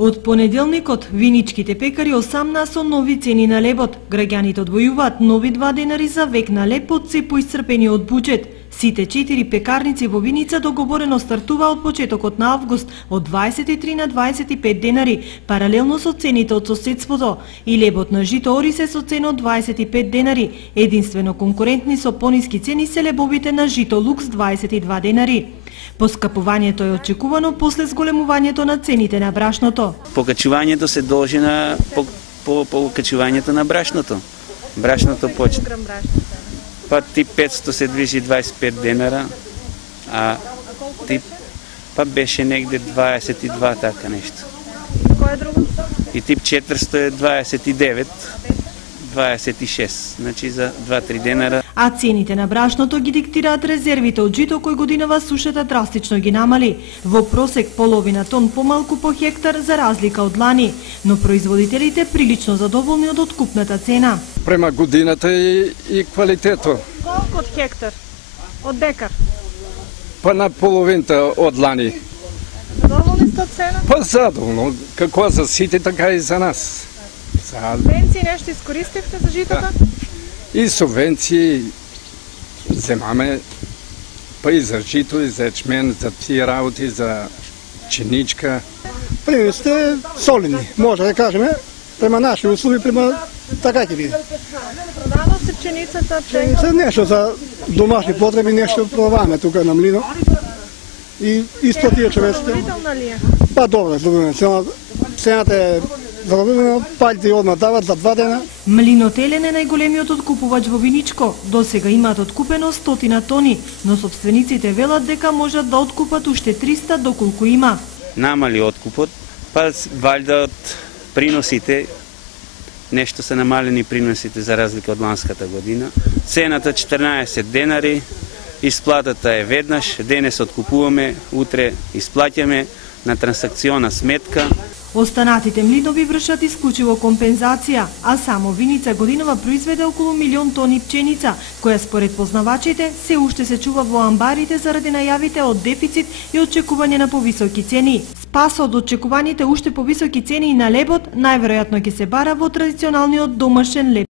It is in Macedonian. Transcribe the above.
Од понеделникот, виничките пекари 18 нови цени на лебот. Граѓаните одвојуваат нови 2 денари за век на леб од се поисцрпениот буџет. Сите 4 пекарници во Виница договорено стартува од почетокот на август од 23 на 25 денари, паралелно со цените од соседството. И лебот на жито орисе со цена од 25 денари. Единствено конкурентни со пониски цени се лебовите на жито лукс 22 денари. Поскапувањето е очекувано после зголемувањето на цените на брашното. Покачувањето се должи на покачувањето на брашното. Брашното почне. Па тип 500 се движи 25 денара, а тип па беше негде 22 така нешто. Кој е друго? И тип 400 е 29, 26, значи за 2-3 денара. А цените на брашното ги диктираат резервите од жито кој годинава сушата драстично ги намали. Во просек половина тон помалку по хектар за разлика од лани, но производителите прилично задоволни од откупната цена. Према годината и квалитето. Колку од хектар? Од декар? Па на половинта од лани. Задоволни сте од цена? Па задоволно, како за сите, така и за нас. Субвенции нешто искористивте за житото? И субвенции земаме, па и за жито, и за ечмен, за тие работи, за чиничка. Приносите солидни, може да кажеме, према наши услуги, према така ќе биде. Продава се пшеницата, Пшеница нешто за домашни потреби, нешто продаваме тука на млино. И исплати е човеците. задоволителна ли е? Па добро, цената е задоволителна, палите одма дават за 2 дена. Млинот Елен е најголемиот откупувач во Виничко. До сега имаат откупено 100 тони, но собствениците велат дека можат да откупат уште 300 доколку има. Намали откупот, па валјда од приносите, нешто се намалени приносите за разлика од ланската година. Цената 14 денари, исплатата е веднаш, денес откупуваме, утре исплаќаме на трансакциона сметка. Останатите млинови вршат исклучиво компензација, а само Виница годинава произведе околу 1.000.000 тони пченица, која според познавачите се уште се чува во амбарите заради најавите од дефицит и очекување на повисоки цени. Спасот од очекуваните уште повисоки цени и на лебот најверојатно ќе се бара во традиционалниот домашен леб.